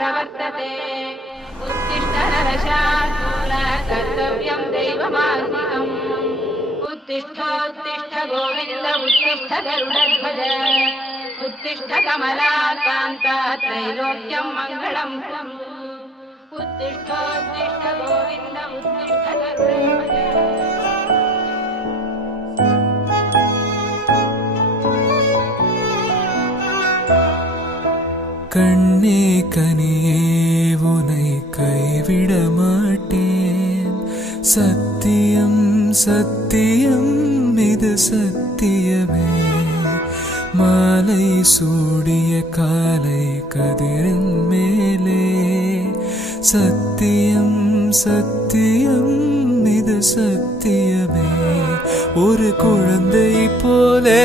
प्रवर्तते उत्तिष्ठ नरशार्दूल कर्तव्यं दैवमान्तिकम् उत्तिष्ठोत्तिष्ठ गोविन्द उत्तिष्ठ गरुडध्वज उत्तिष्ठ कमलाकान्त त्रैलोक्यं मङ्गलं उत्तिष्ठोत्तिष्ठ गोविन्द उत्तिष्ठ गरुडध्वज கண்ணே கனியே உனை கைவிட மாட்டேன் சத்தியம் சத்தியம் இது சத்தியமே மாலை சூடிய காலை கதிரின் மேலே சத்தியம் சத்தியம் இது சத்தியமே ஒரு குழந்தை போலே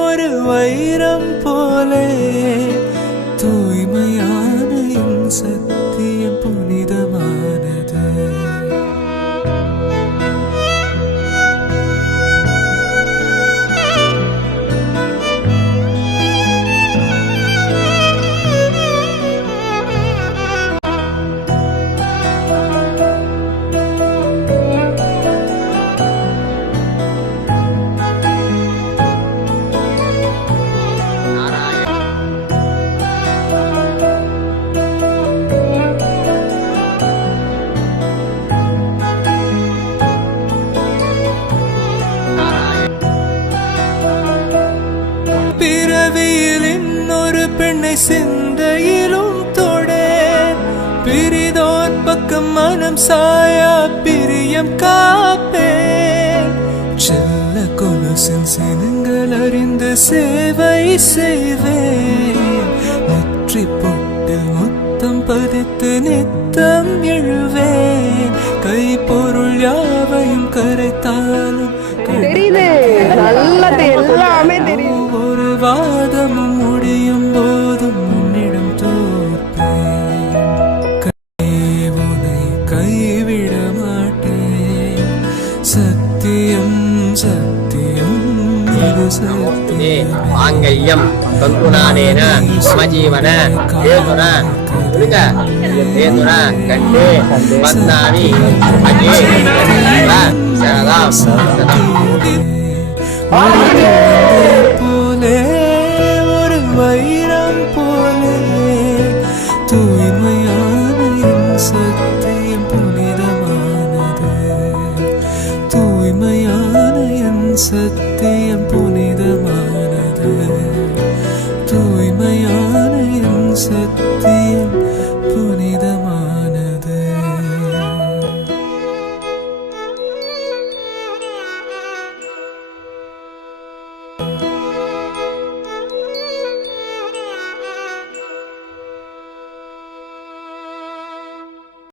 ஒரு வைரம் போலே தூய்மையான என் சத்தியம் புனிதமானது பிறவியில் இன்னொரு பெண்ணை சிந்தையிலும் தொடேன் பிரிதோர் பக்கம் மனம் சாயா பிரியம் காப்பேன் செல்ல கொலுசின் சினங்கள் அறிந்து சேவை செய்வேன் நெற்றி பொட்டு முத்தம் பதித்து நித்தம் எழுவேன் கை பொருள் யாவையும் கரைத்தாலும் ஒரு வாதமும் முடியும் போதும் உன்னிடம் தோற்பேன் உன்னை கைவிட மாட்டேன் சத்தியம் சத்தியம் இது சத்தியம் மாங்கல்யம் தந்துநானேன மம ஜீவன ஹேதுன சொல்லுங்க ஹேதுன கண்டே பத்னாமி அஜே சரதாம் சதம் போலே ஒரு வைரம் போலே தூய்மையான என் சத்தியம் புனிதமானது தூய்மையான என் சத்தியம் புனிதமானது தூய்மையான என் சத்தியம்